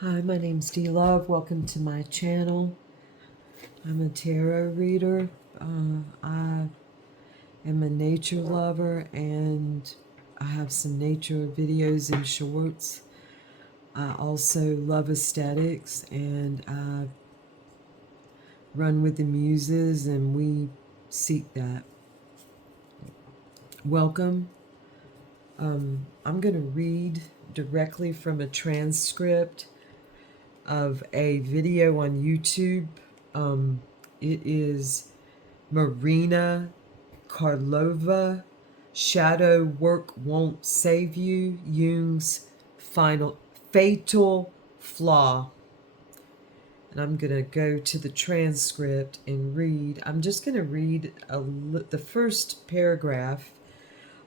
Hi, my name's D Love. Welcome to my channel. I'm a tarot reader. I am a nature lover, and I have some nature videos and shorts. I also love aesthetics, and I run with the muses, and we seek that. Welcome. I'm going to read directly from a transcript of a video on YouTube. It is Marina Karlova, Shadow Work Won't Save You, Jung's Fatal Flaw. And I'm going to go to the transcript and read. I'm just going to read the first paragraph,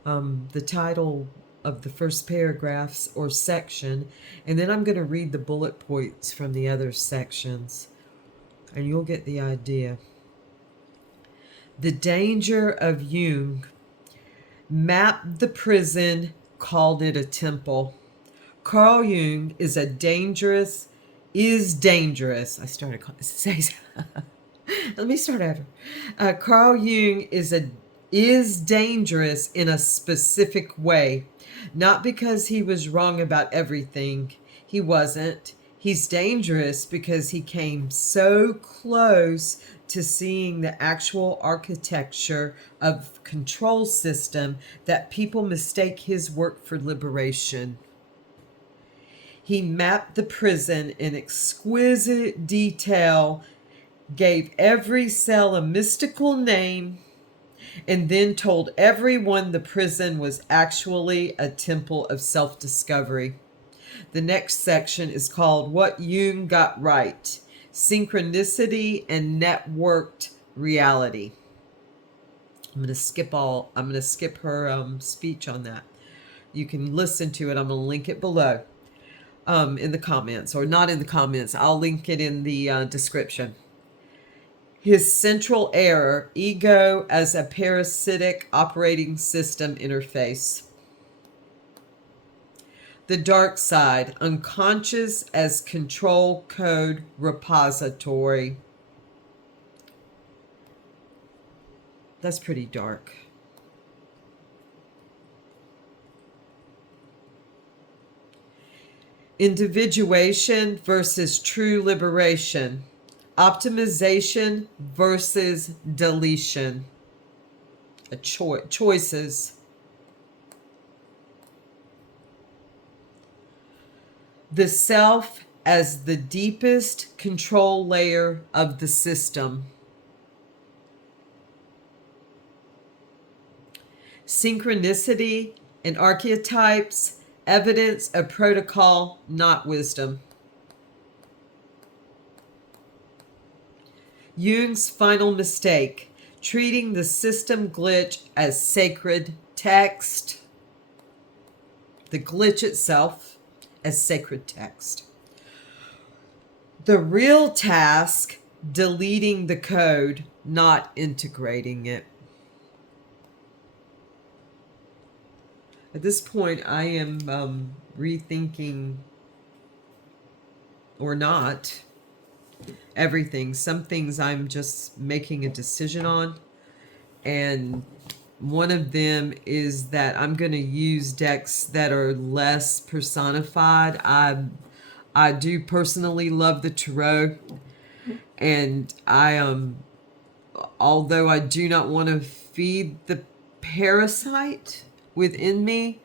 the title of the first paragraphs or section, and then I'm going to read the bullet points from the other sections, and you'll get the idea. The danger of Jung. Mapped the prison, called it a temple. Carl Jung is dangerous. I started say. Let me start over. Carl Jung is dangerous in a specific way, not because he was wrong about everything. He wasn't. He's dangerous because he came so close to seeing the actual architecture of control system that people mistake his work for liberation. He mapped the prison in exquisite detail, gave every cell a mystical name, and then told everyone the prison was actually a temple of self-discovery. The next section is called What Jung Got Right: Synchronicity and Networked Reality. I'm going to skip her speech on that. You can listen to it. I'm going to link it below in the comments, or not in the comments. I'll link it in the description. His central error, ego as a parasitic operating system interface. The dark side, unconscious as control code repository. That's pretty dark. Individuation versus true liberation. Optimization versus deletion. Choices. The self as the deepest control layer of the system. Synchronicity and archetypes, evidence of protocol, not wisdom. Jung's final mistake, treating the system glitch as sacred text. The glitch itself as sacred text. The real task, deleting the code, not integrating it. At this point, I am rethinking, or not, everything. Some things I'm just making a decision on, and One of them is that I'm going to use decks that are less personified. I do personally love the tarot, and although I do not want to feed the parasite within me,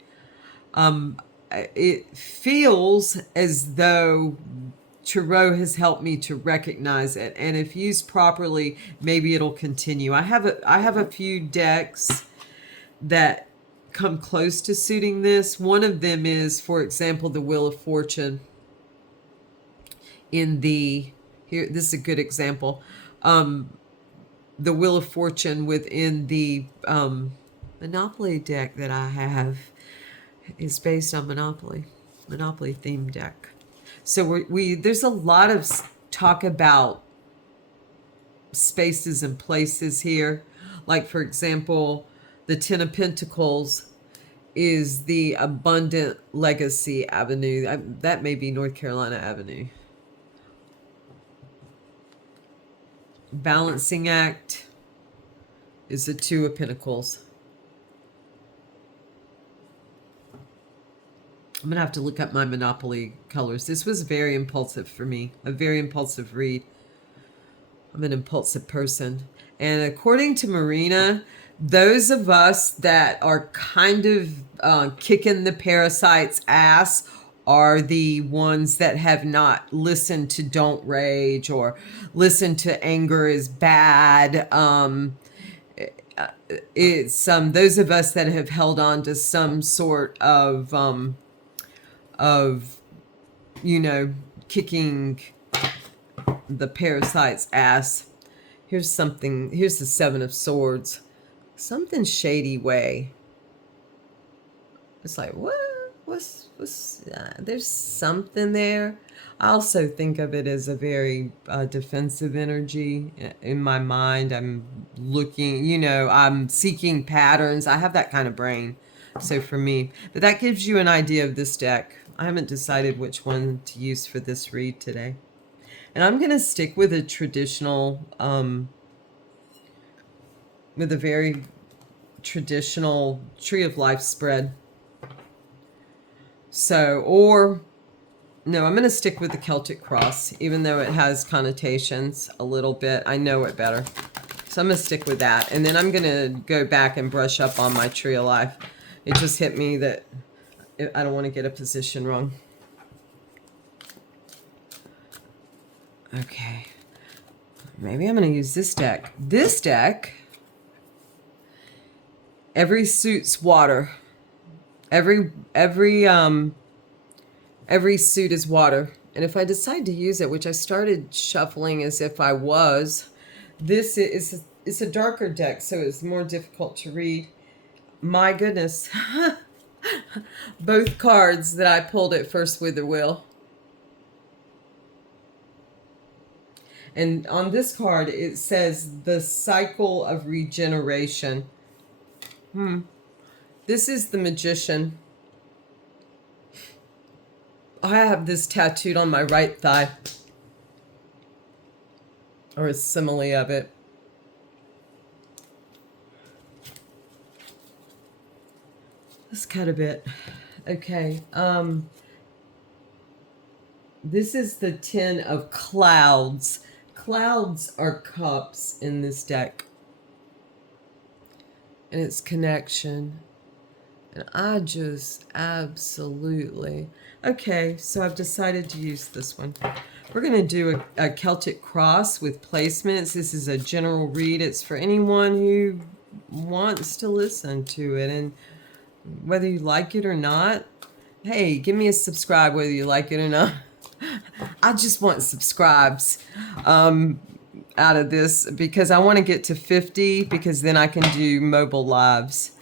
it feels as though tarot has helped me to recognize it, and if used properly, maybe it'll continue. I have a few decks that come close to suiting this. One of them is, for example, the Wheel of Fortune. This is a good example. The Wheel of Fortune within the Monopoly deck that I have is based on Monopoly theme deck. So there's a lot of talk about spaces and places here. Like, for example, the Ten of Pentacles is the Abundant Legacy Avenue. That may be North Carolina Avenue. Balancing Act is the Two of Pentacles. I'm going to have to look up my Monopoly colors. This was very impulsive for me, a very impulsive read. I'm an impulsive person. And according to Marina, those of us that are kind of kicking the parasite's ass are the ones that have not listened to Don't Rage or listened to Anger is Bad. It's those of us that have held on to some sort of kicking the parasite's ass. Here's the Seven of Swords. Something shady way. It's like, what? What's there's something there. I also think of it as a very defensive energy in my mind. I'm looking, I'm seeking patterns. I have that kind of brain. So for me, but that gives you an idea of this deck. I haven't decided which one to use for this read today. And I'm going to stick with a traditional, with a very traditional Tree of Life spread. No, I'm going to stick with the Celtic Cross, even though it has connotations a little bit. I know it better. So I'm going to stick with that. And then I'm going to go back and brush up on my Tree of Life. It just hit me that I don't want to get a position wrong. Okay. Maybe I'm going to use this deck. This deck, every suit's water. Every suit is water. And if I decide to use it, which I started shuffling as if I was, this is it's a darker deck, so it's more difficult to read. My goodness. Both cards that I pulled at first with the wheel. And on this card, it says the cycle of regeneration. This is the Magician. I have this tattooed on my right thigh. Or a simile of it. Let's cut a bit. Okay. This is the Ten of Clouds. Clouds are cups in this deck. And it's connection. And I just absolutely... Okay, so I've decided to use this one. We're going to do a Celtic Cross with placements. This is a general read. It's for anyone who wants to listen to it. And whether you like it or not, hey, give me a subscribe whether you like it or not. I just want subscribes out of this because I want to get to 50 because then I can do mobile lives.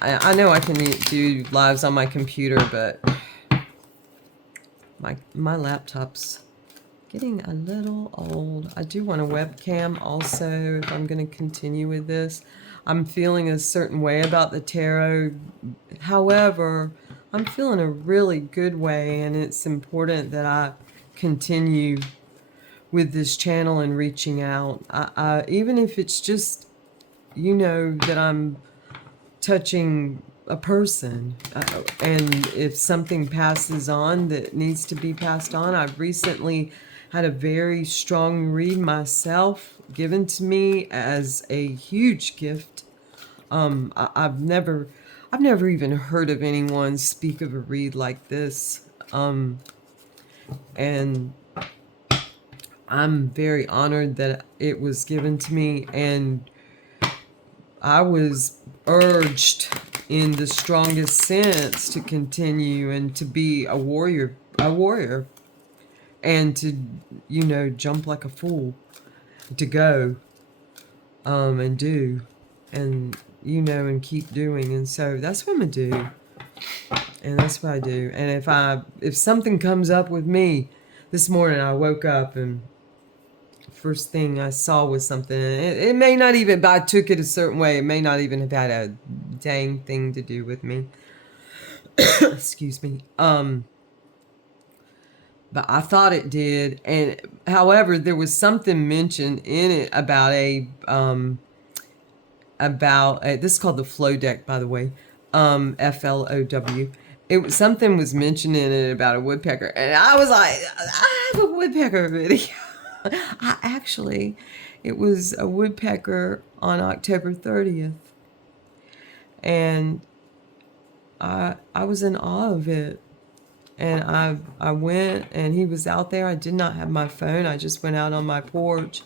I know I can do lives on my computer, but my laptop's getting a little old. I do want a webcam also if I'm going to continue with this. I'm feeling a certain way about the tarot. However, I'm feeling a really good way, and it's important that I continue with this channel and reaching out. Even if it's just you know that I'm touching a person, and if something passes on that needs to be passed on. I've recently had a very strong read myself given to me as a huge gift. I've never even heard of anyone speak of a read like this, and I'm very honored that it was given to me, and I was urged in the strongest sense to continue and to be a warrior, and to, you know, jump like a fool, to go, and do, and, you know, and keep doing. And so that's what I'm gonna do, and that's what I do. And if something comes up with me this morning, I woke up and first thing I saw was something. It may not even, but I took it a certain way. It may not even have had a dang thing to do with me. Excuse me. But I thought it did. And however, there was something mentioned in it about this is called the flow deck, by the way, FLOW. Something was mentioned in it about a woodpecker, and I was like, I have a woodpecker video. It was a woodpecker on October 30th, and I was in awe of it. And I went, and he was out there. I did not have my phone. I just went out on my porch,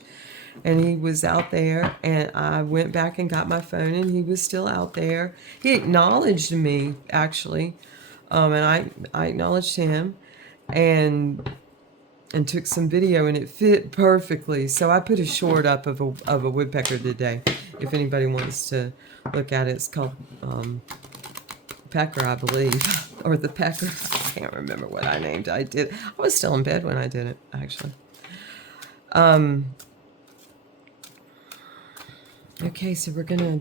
and he was out there, and I went back and got my phone, and he was still out there. He acknowledged me, actually, and I acknowledged him, and took some video, and it fit perfectly. So I put a short up of a woodpecker today. If anybody wants to look at it, it's called Pecker, I believe, or the Pecker. I can't remember what I named it. I was still in bed when I did it, actually. Okay, so we're gonna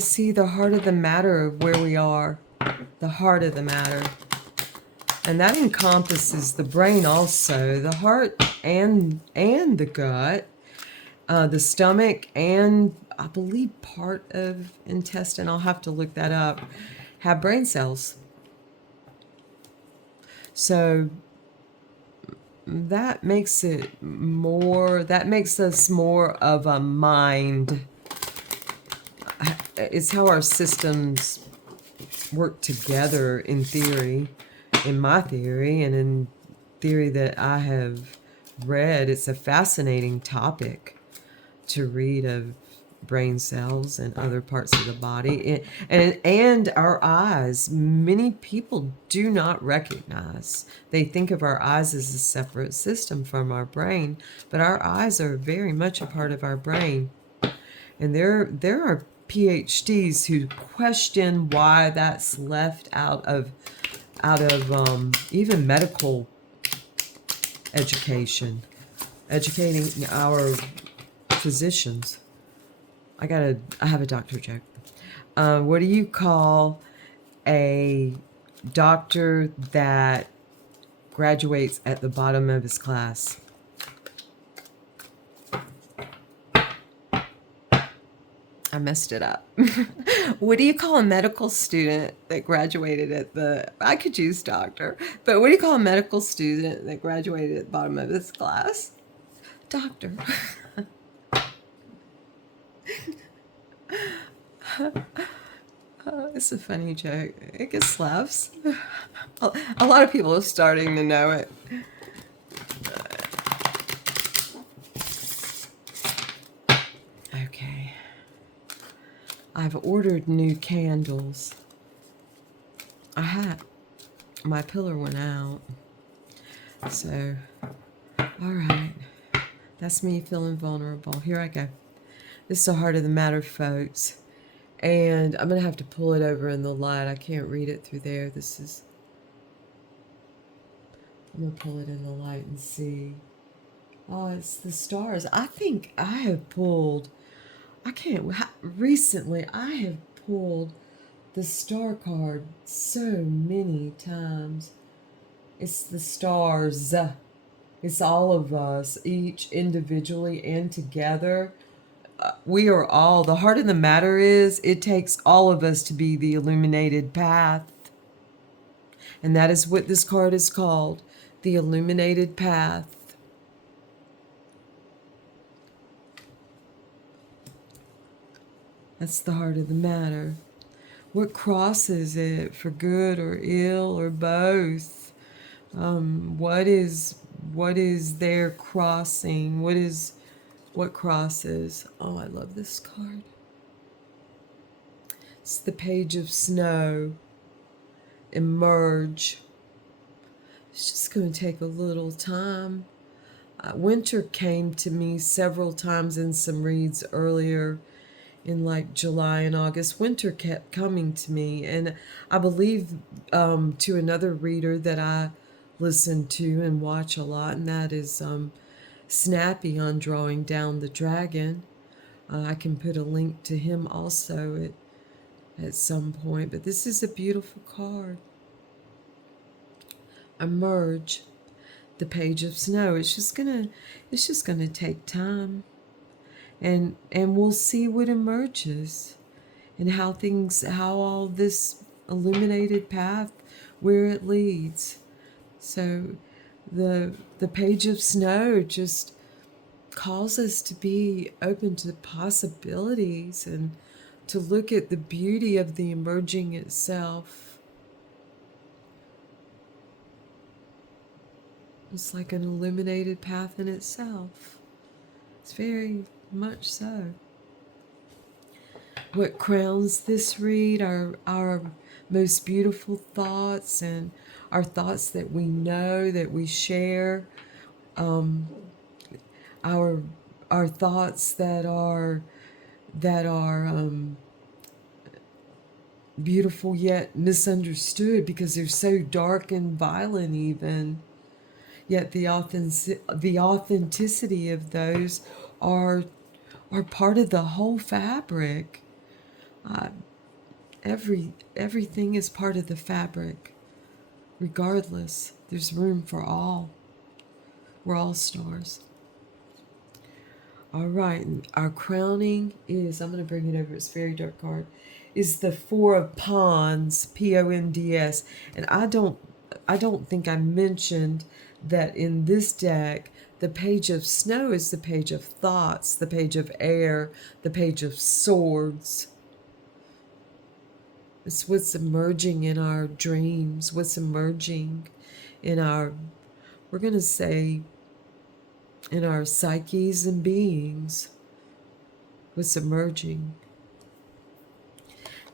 see the heart of the matter of where we are, the heart of the matter, and that encompasses the brain also, the heart and the gut, the stomach, and I believe part of intestine. I'll have to look that up. Have brain cells. So that makes us more of a mind. It's how our systems work together in theory, in my theory, and in theory that I have read. It's a fascinating topic to read of brain cells and other parts of the body, and our eyes. Many people do not recognize. They think of our eyes as a separate system from our brain, but our eyes are very much a part of our brain. And there are PhDs who question why that's left out of even medical education, educating our physicians. I have a doctor joke. What do you call a doctor that graduates at the bottom of his class? I messed it up. What do you call a medical student that graduated I could use doctor, but what do you call a medical student that graduated at the bottom of his class? Doctor. It's a funny joke. It gets laughs. A lot of people are starting to know it. Okay. I've ordered new candles. My pillar went out. So, all right. That's me feeling vulnerable. Here I go. This is the heart of the matter, folks. And I'm going to have to pull it over in the light. I can't read it through there. I'm going to pull it in the light and see. Oh, it's the stars. I think I have pulled, recently I have pulled the star card so many times. It's the stars. It's all of us, each individually and together. we are all, the heart of the matter is, it takes all of us to be the illuminated path. And that is what this card is called, the illuminated path. That's the heart of the matter. What crosses it, for good or ill or both? What is there crossing? What crosses? Oh, I love this card. It's the Page of Snow. Emerge. It's just going to take a little time. Winter came to me several times in some reads earlier in like July and August. Winter kept coming to me, and I believe to another reader that I listen to and watch a lot, and that is Snappy on Drawing Down the Dragon. I can put a link to him also at some point, but this is a beautiful card. Emerge, the Page of Snow. It's just gonna take time, and we'll see what emerges, and how all this illuminated path, where it leads. So the Page of Snow just calls us to be open to the possibilities and to look at the beauty of the emerging itself. It's like an illuminated path in itself. It's very much so. What crowns this read are our most beautiful thoughts, and our thoughts that we know, that we share, our thoughts that are beautiful yet misunderstood because they're so dark and violent even. Yet the authenticity of those are part of the whole fabric. Everything is part of the fabric. Regardless, there's room for all. We're all stars. All right, and our crowning is, I'm going to bring it over, it's a very dark card, is the Four of Ponds, Ponds. And I don't think I mentioned that in this deck, the Page of Snow is the Page of Thoughts, the Page of Air, the Page of Swords. It's what's emerging in our dreams, what's emerging in our, we're going to say, in our psyches and beings, what's emerging.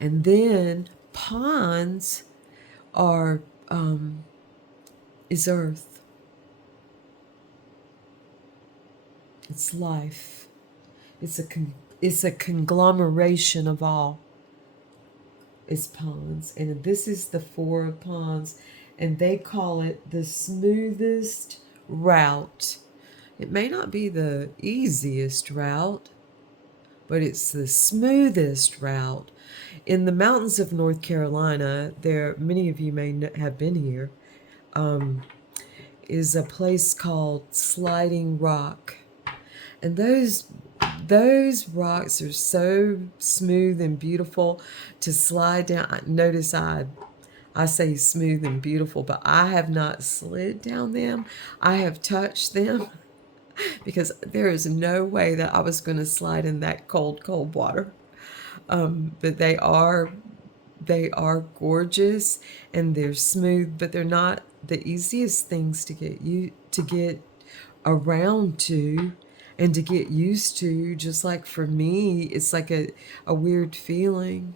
And then ponds are, is earth. It's life. It's a conglomeration of all. It's ponds. And this is the Four of Ponds. And they call it the smoothest route. It may not be the easiest route, but it's the smoothest route. In the mountains of North Carolina, there, many of you may have been here, is a place called Sliding Rock. And those rocks are so smooth and beautiful to slide down. Notice I say smooth and beautiful, but I have not slid down them. I have touched them because there is no way that I was going to slide in that cold water. But they are gorgeous and they're smooth, but they're not the easiest things to get around to and to get used to. Just like for me, it's like a weird feeling.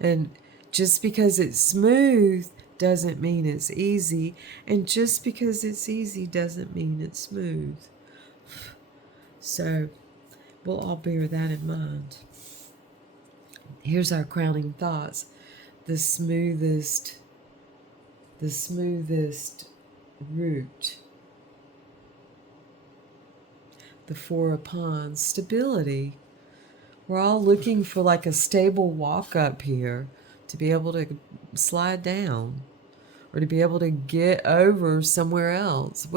And just because it's smooth doesn't mean it's easy, and just because it's easy doesn't mean it's smooth. So we'll all bear that in mind. Here's our crowning thoughts. The smoothest route. The Four of Ponds, stability. We're all looking for like a stable walk up here to be able to slide down or to be able to get over somewhere else,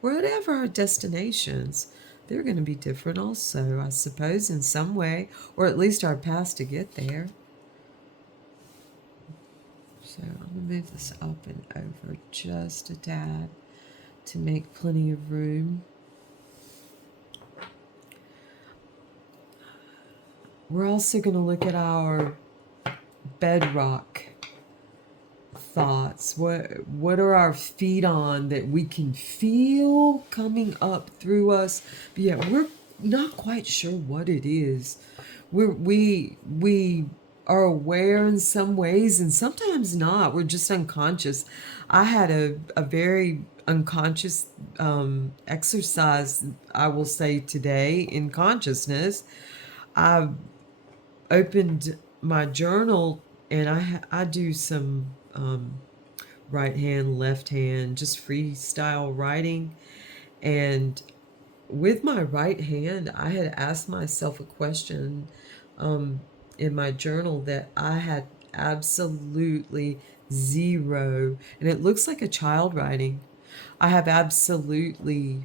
whatever our destinations. they're going to be different also, I suppose, in some way, or at least our paths to get there. So I'm going to move this up and over just a tad to make plenty of room. We're also going to look at our bedrock thoughts. What are our feet on that we can feel coming up through us? But yeah, we're not quite sure what it is. We are aware in some ways and sometimes not. We're just unconscious. I had a very unconscious exercise, I will say, today in consciousness. I opened my journal and I do some right hand, left hand, just freestyle writing. And with my right hand, I had asked myself a question in my journal that I had absolutely zero, and it looks like a child writing. I have absolutely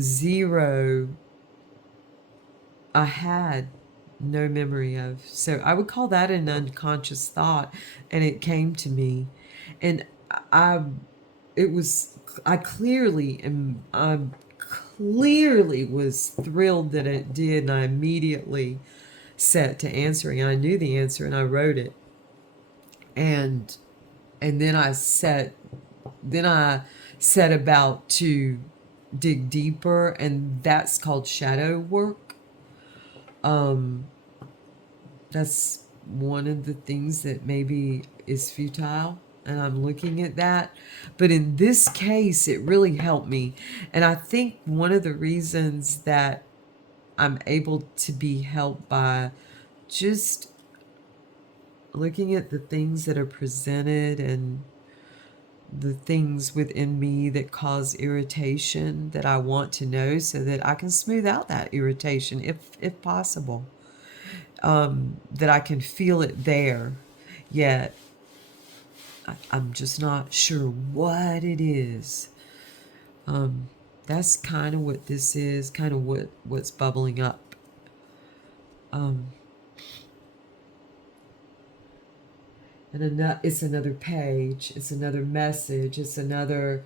zero, I had no memory of. So I would call that an unconscious thought, and it came to me. And I it was I clearly was thrilled that it did, and I immediately set to answering. I knew the answer and I wrote it. And then I set about to dig deeper, and that's called shadow work. That's one of the things that maybe is futile, and I'm looking at that. But in this case, it really helped me. And I think one of the reasons that I'm able to be helped by just looking at the things that are presented and the things within me that cause irritation that I want to know so that I can smooth out that irritation if possible. That I can feel it there, yet I'm just not sure what it is. That's kind of what this is, kind of what's bubbling up. And it's another page, it's another message, it's another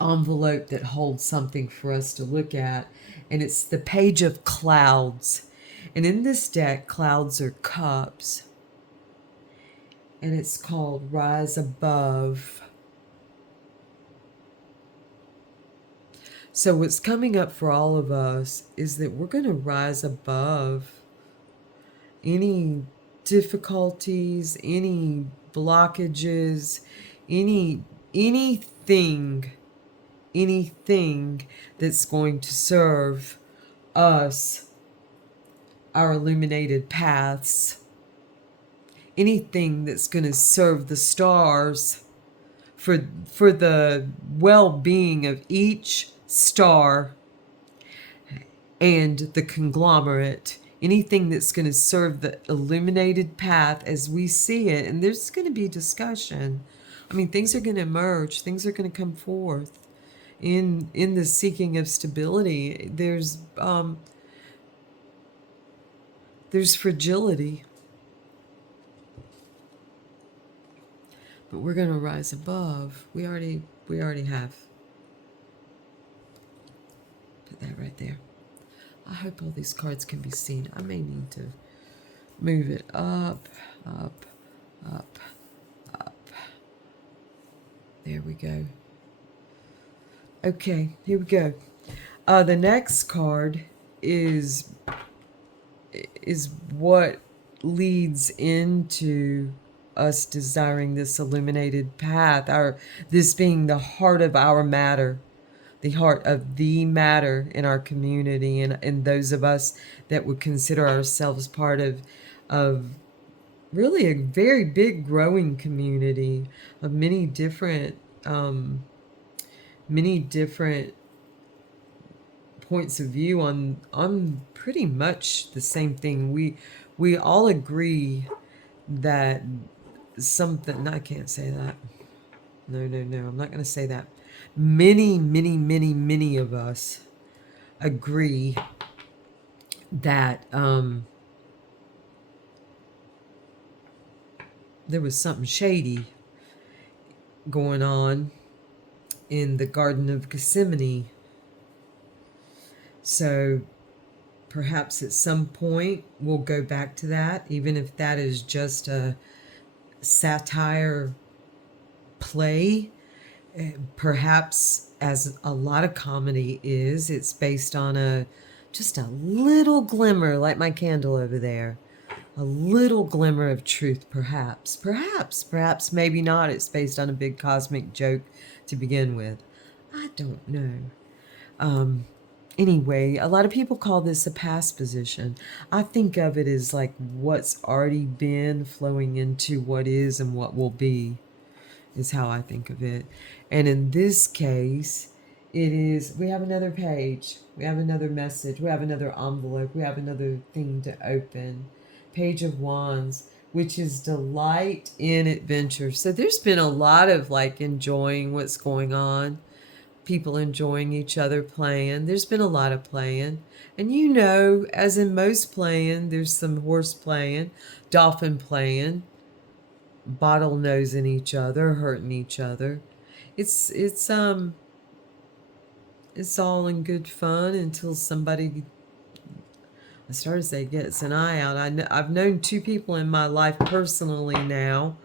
envelope that holds something for us to look at, and it's the page of clouds. And in this deck, clouds are cups, and it's called Rise Above. So what's coming up for all of us is that we're going to rise above any difficulties, any blockages, anything that's going to serve us, our illuminated paths, anything that's going to serve the stars for the well-being of each star and the conglomerate, anything that's going to serve the illuminated path as we see it. And there's going to be discussion. I mean, things are going to emerge, things are going to come forth in the seeking of stability. There's fragility, but we're going to rise above. We already have. Put that right there. I hope all these cards can be seen. I may need to move it up, up, up, up. There we go. Okay, here we go. The next card is what leads into us desiring this illuminated path, this being the heart of our matter, the heart of the matter in our community, and those of us that would consider ourselves part of really a very big growing community of many different points of view on pretty much the same thing. We all agree that something, I can't say that. I'm not going to say that. Many of us agree that there was something shady going on in the Garden of Gethsemane. So perhaps at some point we'll go back to that, even if that is just a satire play. Perhaps, as a lot of comedy is, it's based on just a little glimmer, like my candle over there, a little glimmer of truth. Perhaps maybe not. It's based on a big cosmic joke to begin with. I don't know. Anyway, a lot of people call this a past position. I think of it as like what's already been flowing into what is and what will be, is how I think of it. And in this case, we have another page, we have another message, we have another envelope, we have another thing to open. Page of Wands, which is delight in adventure. So there's been a lot of like enjoying what's going on, people enjoying each other playing. There's been a lot of playing. And as in most playing, there's some horse playing, dolphin playing, bottle nosing each other, hurting each other. It's all in good fun until somebody, I started to say, gets an eye out. I've known two people in my life personally now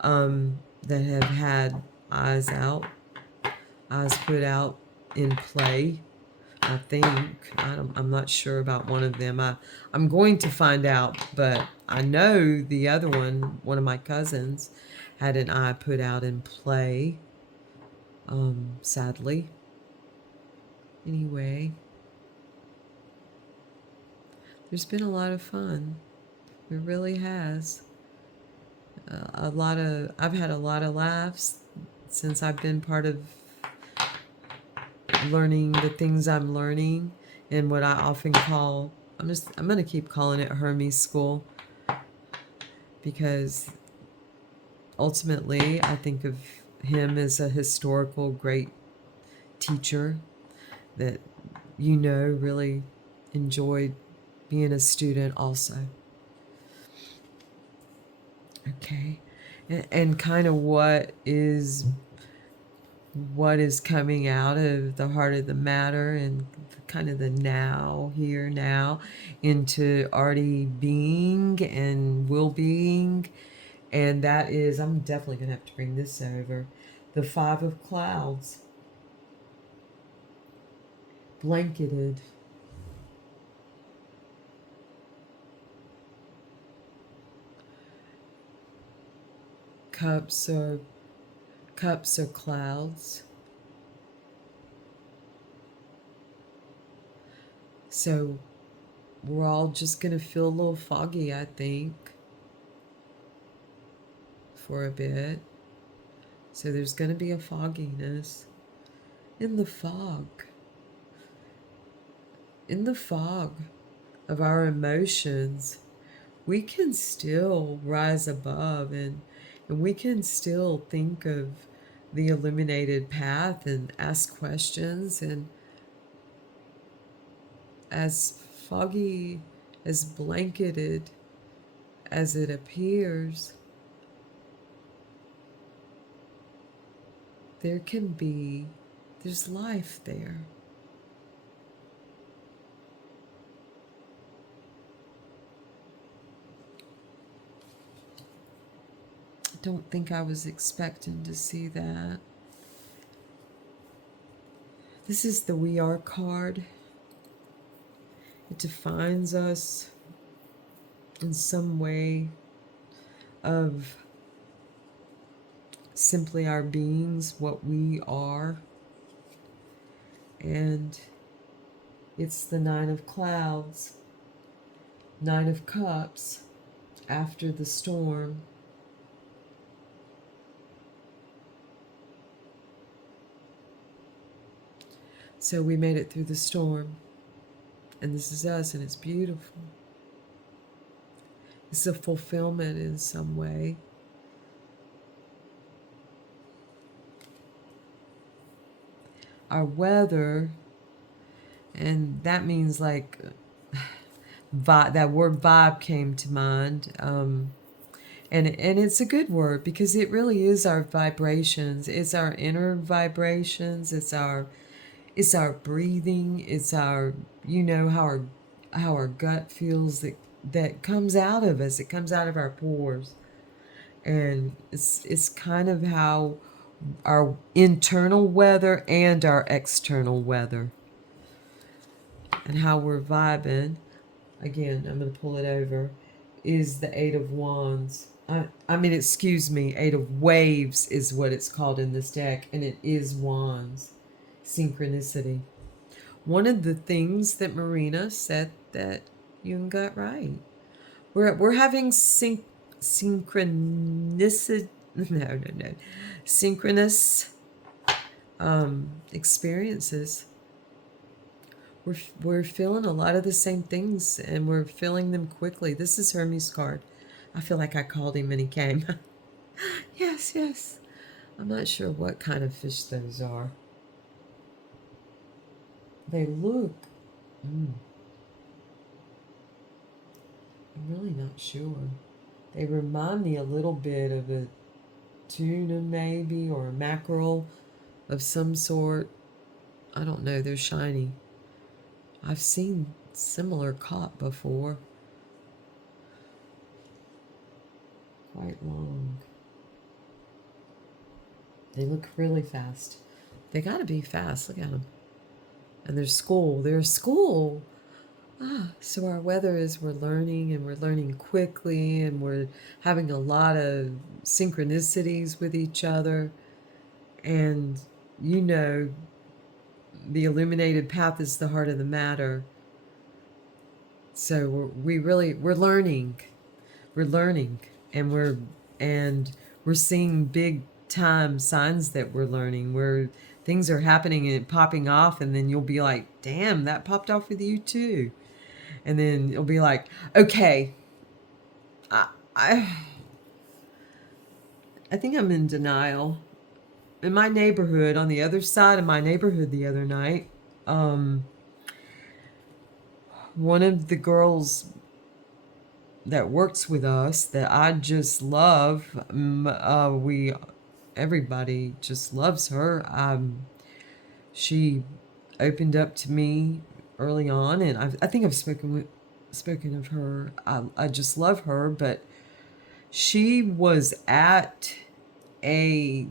that have had eyes put out in play. I think I'm not sure about one of them. I'm going to find out, but I know the other one of my cousins, had an eye put out in play. Sadly. Anyway, there's been a lot of fun. It really has. I've had a lot of laughs since I've been part of learning the things I'm learning in what I often call, I'm going to keep calling it Hermes School, because ultimately I think of him as a historical great teacher that really enjoyed being a student also. Okay. And kind of what is coming out of the heart of the matter, and kind of the now, here, now, into already being and will being. And that is, I'm definitely going to have to bring this over, the Five of Clouds. Blanketed. Cups are clouds. So we're all just going to feel a little foggy, I think, for a bit. So there's going to be a fogginess. In the fog of our emotions, we can still rise above, and we can still think of the illuminated path and ask questions. And as foggy, as blanketed as it appears, there's life there. I don't think I was expecting to see that. This is the We Are card. It defines us in some way of simply our beings, what we are. And it's the Nine of Clouds, Nine of Cups, after the storm. So we made it through the storm, and this is us, and it's beautiful. It's a fulfillment in some way. our weather, and that means like that word vibe came to mind. And it's a good word because it really is our vibrations. It's our inner vibrations. It's our breathing. It's our, you know, how our gut feels, that comes out of us. It comes out of our pores, and it's kind of how our internal weather and our external weather, and how we're vibing. Again, I'm going to pull it over, is the Eight of Wands. I mean, excuse me, Eight of Waves is what it's called in this deck, and it is Wands. Synchronicity. One of the things that Marina said that Jung got right. We're having synchronicity. No. Synchronous experiences. We're feeling a lot of the same things, and we're feeling them quickly. This is Hermes' card. I feel like I called him and he came. Yes. I'm not sure what kind of fish those are. They look... I'm really not sure. They remind me a little bit of a tuna maybe, or a mackerel of some sort. I don't know. They're shiny. I've seen similar caught before. Quite long. They look really fast. They gotta be fast. Look at them. And they're school. They're school. So our weather is we're learning, and we're learning quickly, and we're having a lot of synchronicities with each other. And, you know, the illuminated path is the heart of the matter. So we're learning. We're learning, and we're seeing big time signs that we're learning, where things are happening and popping off, and then you'll be like, damn, that popped off with you too. And then it'll be like, okay, I think I'm in denial. In my neighborhood, on the other side of my neighborhood the other night, one of the girls that works with us that I just love, everybody just loves her. She opened up to me early on, and I think I've spoken of her. I just love her, but she was at a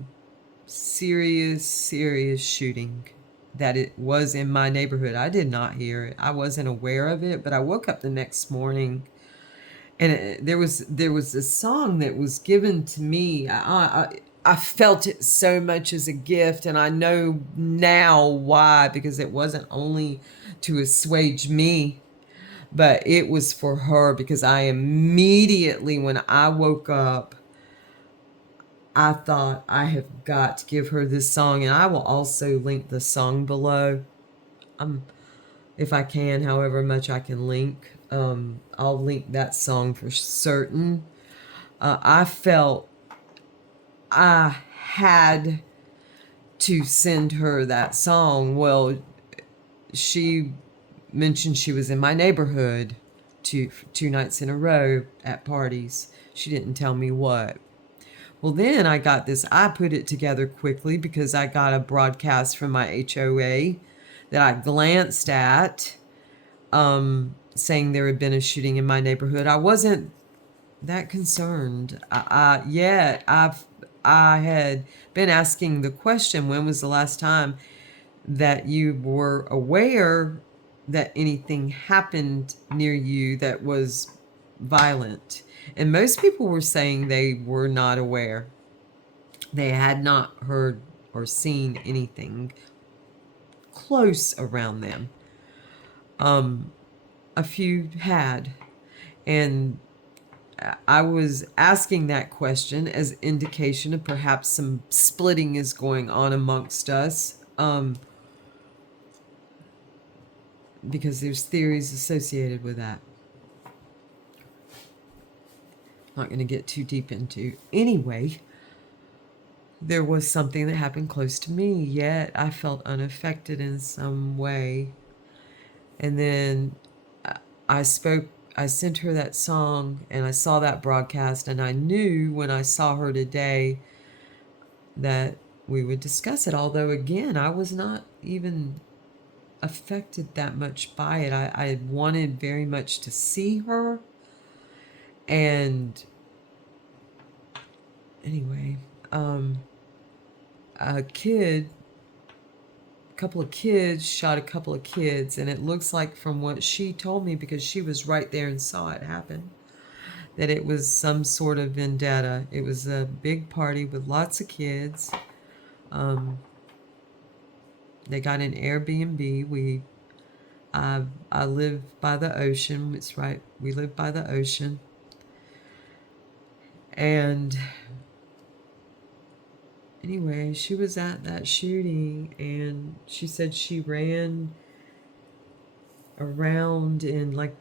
serious shooting that it was in my neighborhood. I did not hear it. I wasn't aware of it, but I woke up the next morning, and there was a song that was given to me. I felt it so much as a gift, and I know now why, because it wasn't only to assuage me, but it was for her, because I immediately, when I woke up, I thought, I have got to give her this song, and I will also link the song below. If I can, however much I can link, I'll link that song for certain. I felt I had to send her that song. Well, she mentioned she was in my neighborhood two nights in a row at parties. She didn't tell me what. Well, then I put it together quickly, because I got a broadcast from my HOA that I glanced at, saying there had been a shooting in my neighborhood. I wasn't that concerned yet. I had been asking the question, when was the last time that you were aware that anything happened near you that was violent? And most people were saying they were not aware. They had not heard or seen anything close around them. A few had. And I was asking that question as indication of perhaps some splitting is going on amongst us, because there's theories associated with that. Not going to get too deep into. Anyway, there was something that happened close to me, yet I felt unaffected in some way. And then I sent her that song, and I saw that broadcast, and I knew when I saw her today that we would discuss it. Although, again, I was not even affected that much by it. I wanted very much to see her. And anyway, a couple of kids shot a couple of kids, and it looks like, from what she told me, because she was right there and saw it happen, that it was some sort of vendetta. It was a big party with lots of kids. They got an Airbnb. I live by the ocean. It's right. We live by the ocean. And anyway, she was at that shooting, and she said she ran around in like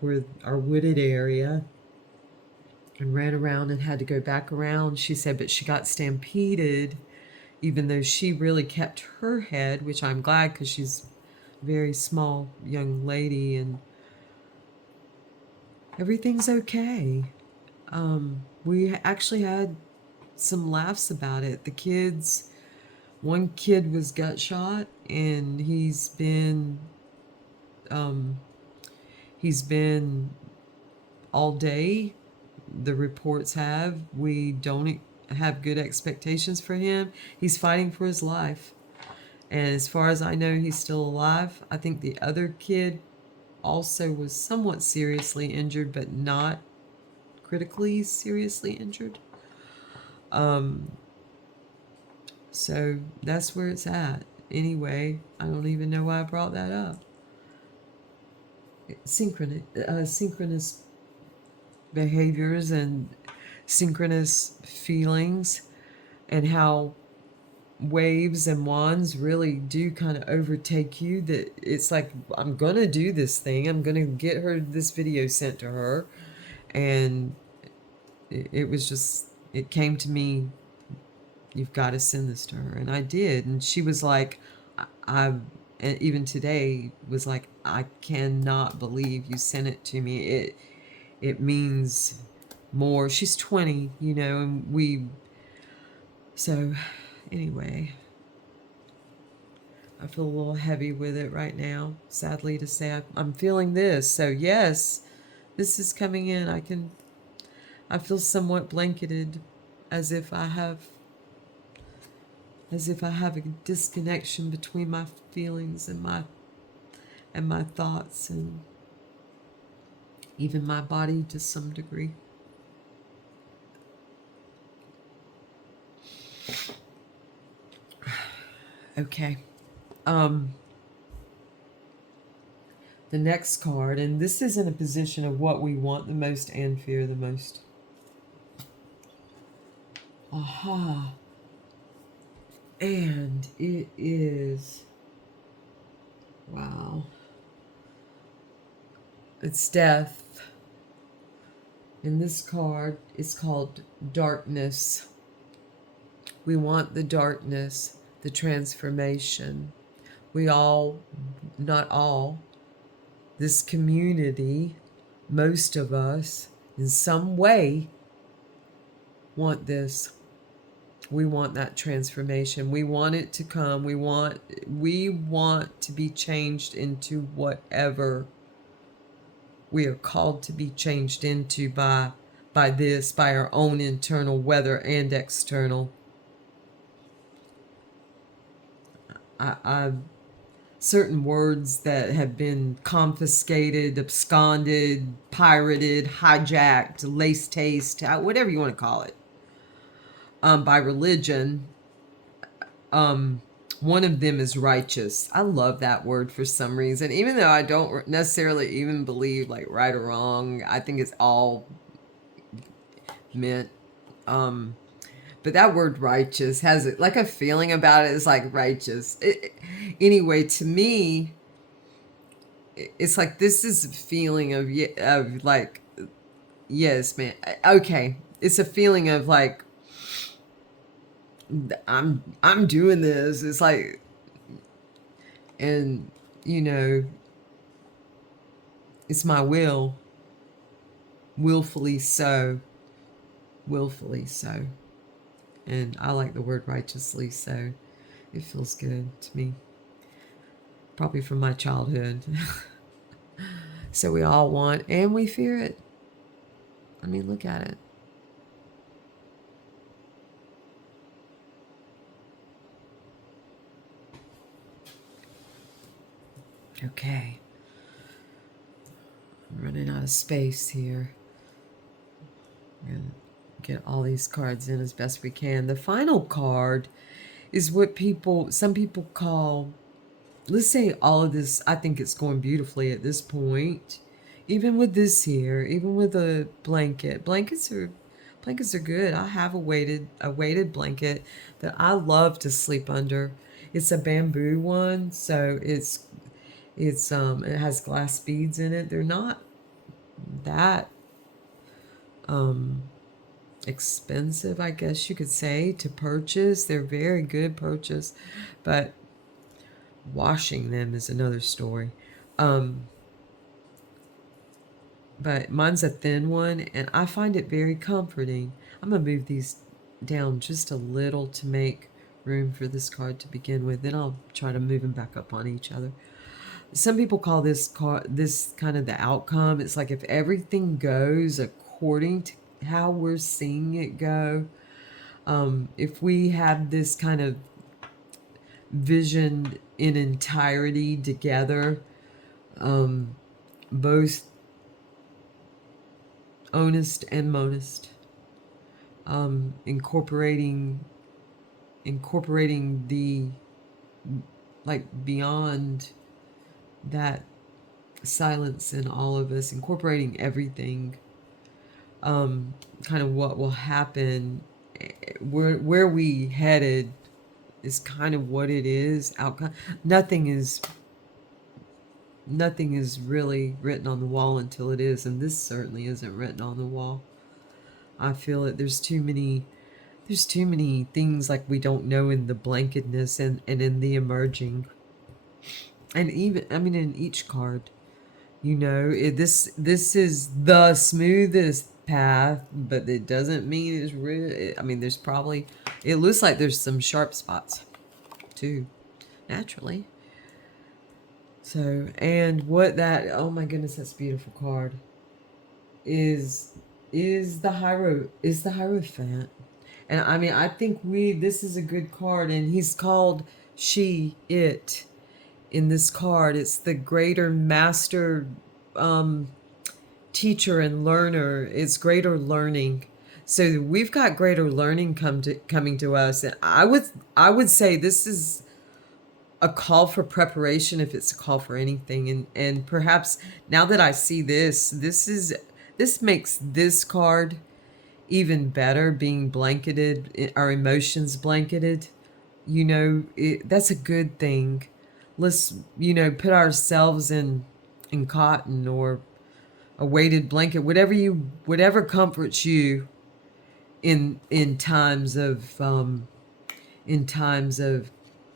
our wooded area and ran around and had to go back around. She said, but she got stampeded, even though she really kept her head, which I'm glad, because she's a very small young lady, and everything's okay. We actually had some laughs about it. The kids, one kid was gut shot, and he's been all day. The reports have, we don't have good expectations for him. He's fighting for his life, and as far as I know, he's still alive. I think the other kid also was somewhat seriously injured, but not critically seriously injured. So that's where it's at. Anyway, I don't even know why I brought that up. Synchronous behaviors and synchronous feelings, and how waves and wands really do kind of overtake you, that it's like, I'm gonna do this thing, I'm gonna get her this video sent to her. And it was just, it came to me, you've got to send this to her. And I did, and she was like, and even today was like, I cannot believe you sent it to me. It means more. She's 20, and so anyway, I feel a little heavy with it right now, sadly to say. I'm feeling this. So yes, this is coming in. I feel somewhat blanketed, as if I have a disconnection between my feelings and my thoughts, and even my body to some degree. Okay. The next card, and this is in a position of what we want the most and fear the most. Aha. And it is, wow, it's death. And this card is called darkness. We want the darkness, the transformation. We all, not all, this community, most of us, in some way, want this. We want that transformation. We want it to come. We want to be changed into whatever we are called to be changed into by our own internal, whether and external. Certain words that have been confiscated, absconded, pirated, hijacked, lace-taste, whatever you want to call it, by religion. One of them is righteous. I love that word for some reason, even though I don't necessarily even believe like right or wrong. I think it's all meant. But that word righteous has like a feeling about it. It's like righteous. Anyway, to me, it's like, this is a feeling of like, yes, man. Okay. It's a feeling of like, I'm doing this. It's like, and you know, it's my willfully so, willfully so. And I like the word righteously so. It feels good to me. Probably from my childhood. So we all want and we fear it. I mean, look at it. Okay. I'm running out of space here. We're going to get all these cards in as best we can. The final card is what some people call, let's say all of this, I think it's going beautifully at this point. Even with this here, even with a blanket. Blankets are good. I have a weighted blanket that I love to sleep under. It's a bamboo one, so it has glass beads in it. They're not that expensive, I guess you could say, to purchase. They're very good purchase, but washing them is another story. But mine's a thin one, and I find it very comforting. I'm going to move these down just a little to make room for this card to begin with. Then I'll try to move them back up on each other. Some people call this kind of the outcome. It's like if everything goes according to how we're seeing it go. If we have this kind of vision in entirety together, both onist and monist, incorporating the, like, beyond that silence in all of us, incorporating everything, kind of what will happen, where we headed is kind of what it is. Outcome. Nothing is really written on the wall until it is, and this certainly isn't written on the wall. I feel that there's too many things like we don't know in the blanketness and in the emerging, and even, I mean, in each card, this is the smoothest path, but it doesn't mean it's real. I mean, it looks like there's some sharp spots too, naturally. So, and oh my goodness, that's a beautiful card, is the Hierophant. And I mean, I think this is a good card, and he's called it in this card. It's the greater master, teacher and learner. It's greater learning. So we've got greater learning coming to us, and I would say this is a call for preparation, if it's a call for anything. And perhaps now that I see this makes this card even better, being blanketed, our emotions blanketed. That's a good thing. Let's, put ourselves in cotton or a weighted blanket, whatever comforts you in times of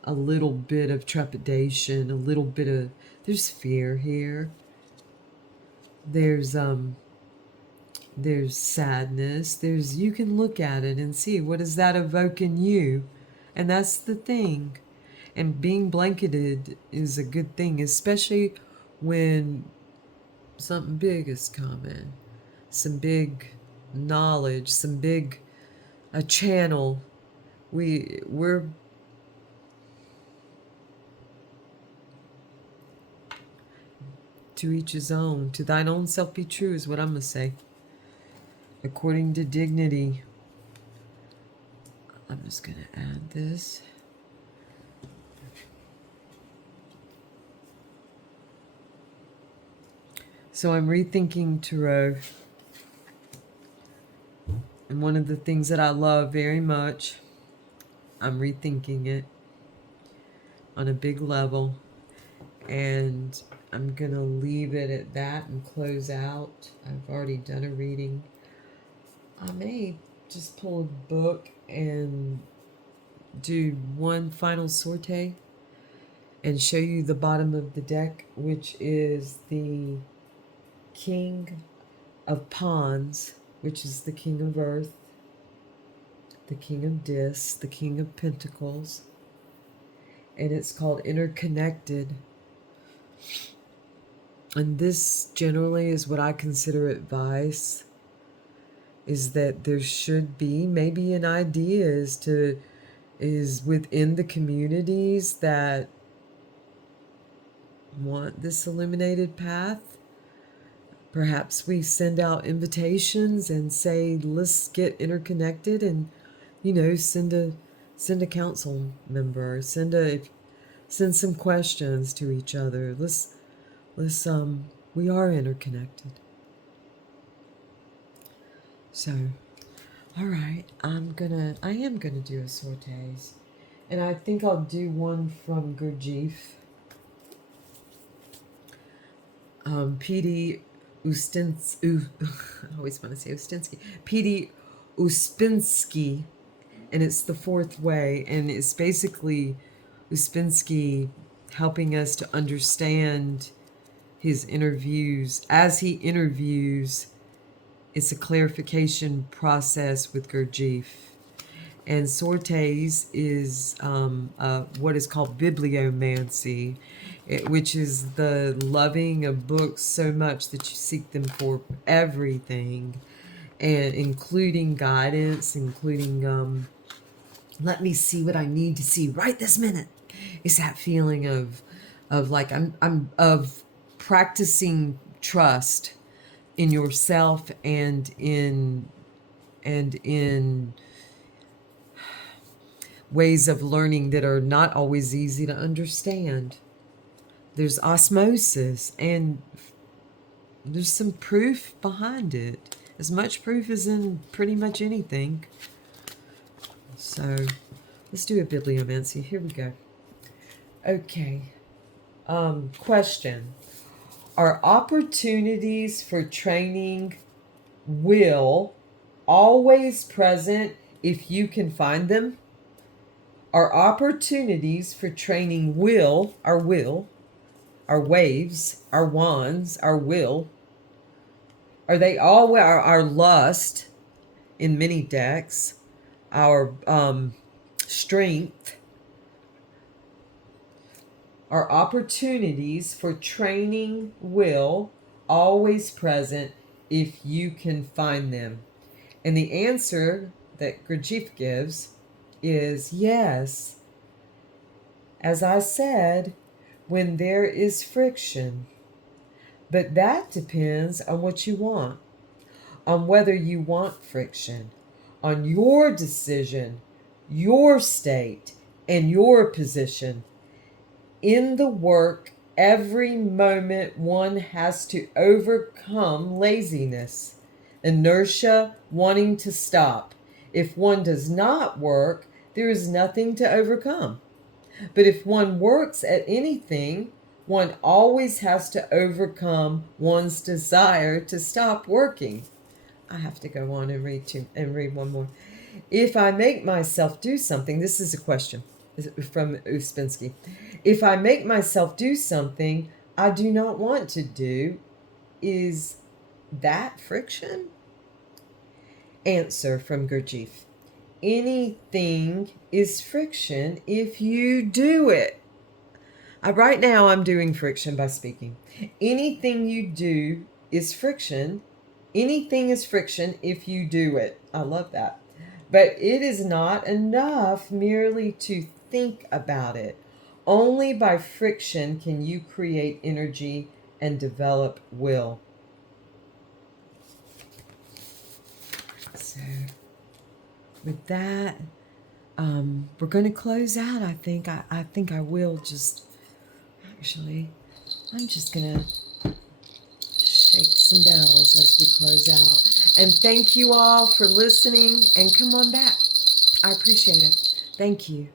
a little bit of trepidation, a little bit of, there's fear here. There's sadness. You can look at it and see, what does that evoke in you? And that's the thing. And being blanketed is a good thing, especially when something big is coming. Some big knowledge, a channel. We're to each his own. To thine own self be true is what I'm going to say. According to dignity. I'm just going to add this. So I'm rethinking tarot. And one of the things that I love very much, I'm rethinking it on a big level. And I'm going to leave it at that and close out. I've already done a reading. I may just pull a book and do one final sortie and show you the bottom of the deck, which is the King of Pawns, which is the King of Earth, the King of Discs, the King of Pentacles, and it's called Interconnected. And this generally is what I consider advice, is that there should be maybe an idea is within the communities that want this illuminated path. Perhaps we send out invitations and say, let's get interconnected, and send a council member, send some questions to each other. Let's we are interconnected. So, all right, I am gonna do a sorties, and I think I'll do one from Gurdjieff. P.D. I always want to say Ustinsky. P.D. Uspensky, and it's the fourth way, and it's basically Uspensky helping us to understand his interviews. As he interviews, it's a clarification process with Gurdjieff. And sortes is what is called bibliomancy, which is the loving of books so much that you seek them for everything, and including guidance, including let me see what I need to see right this minute. It's that feeling of like I'm of practicing trust in yourself and in ways of learning that are not always easy to understand. There's osmosis, and there's some proof behind it. As much proof as in pretty much anything. So let's do a bibliomancy. Here we go. Okay. Question. Are opportunities for training will always present if you can find them? Are opportunities for training our waves, our wands, our will, are they all our lust in many decks, our strength? Are opportunities for training will always present if you can find them? And the answer that Gurdjieff gives is yes. As I said, when there is friction. But that depends on what you want, on whether you want friction, on your decision, your state, and your position. In the work, every moment one has to overcome laziness, inertia, wanting to stop. If one does not work, there is nothing to overcome. But if one works at anything, one always has to overcome one's desire to stop working. I have to go on and read one more. If I make myself do something, this is a question from Uspensky. If I make myself do something I do not want to do, is that friction? Answer from Gurdjieff. Anything is friction if you do it. Right now I'm doing friction by speaking. Anything you do is friction. Anything is friction if you do it. I love that. But it is not enough merely to think about it. Only by friction can you create energy and develop will. So with that, we're going to close out. I think I will just actually, I'm just going to shake some bells as we close out. And thank you all for listening, and come on back. I appreciate it. Thank you.